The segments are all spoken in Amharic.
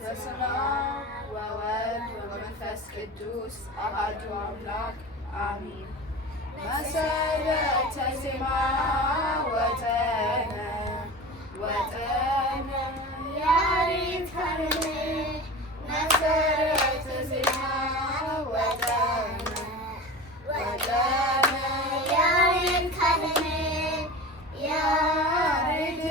በስመ አብ ወወልድ ወመንፈስ ቅዱስ አሐዱ አምላክ አሜን። መሰረተ ዜማ ወጠነ ያሬድ ካህን መሰረተ ዜማ ወጠነ ያሬድ ካህን ያሬድ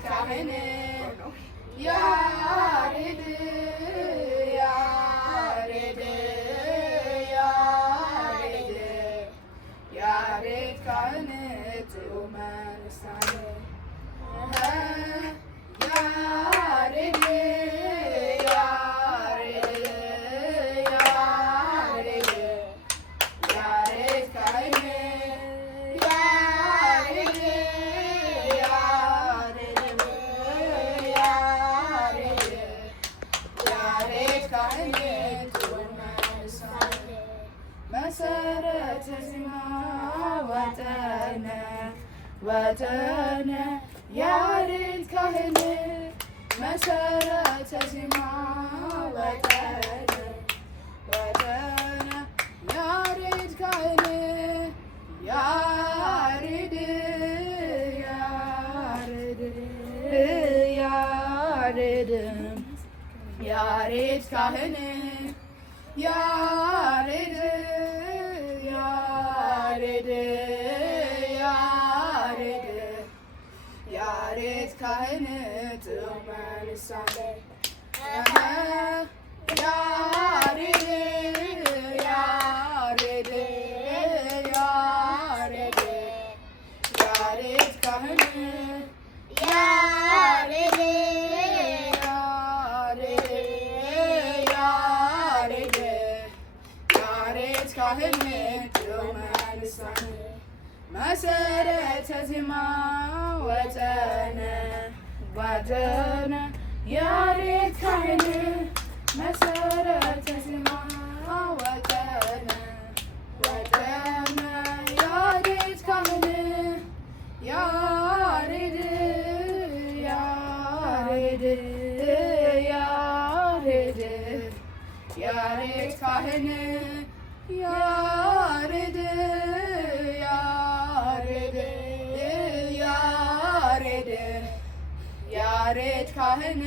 ካህን ያሬድ ካህን ጥዑመ ልሳነ ያሬድ ካህን መሰረተ ዜማ ወጠነ ያሬድ ካህን መሰረተ ዜማ ወጠነ ያሬድ ካህን ያሬድ ካህን ያሬድ ካህን ጥዑመ ልሳነ ያሬድ ካህን ካህን ጥዑመ ልሳነ መሰረተ ዜማ ወጠነ ያሬድ ካህን መሰረተ ዜማ ወጠነ ያሬድ ካህን ያሬድ ካህን ያሬድ ካህን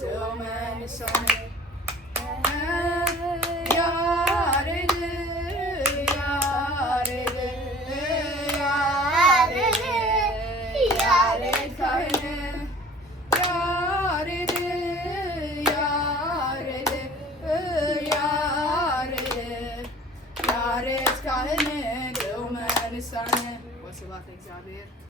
ጥዑመ ልሳነ ያሬድ ካህን ያሬድ ካህን ጥዑመ ልሳነ። ወስብሐት ለእግዚአብሔር።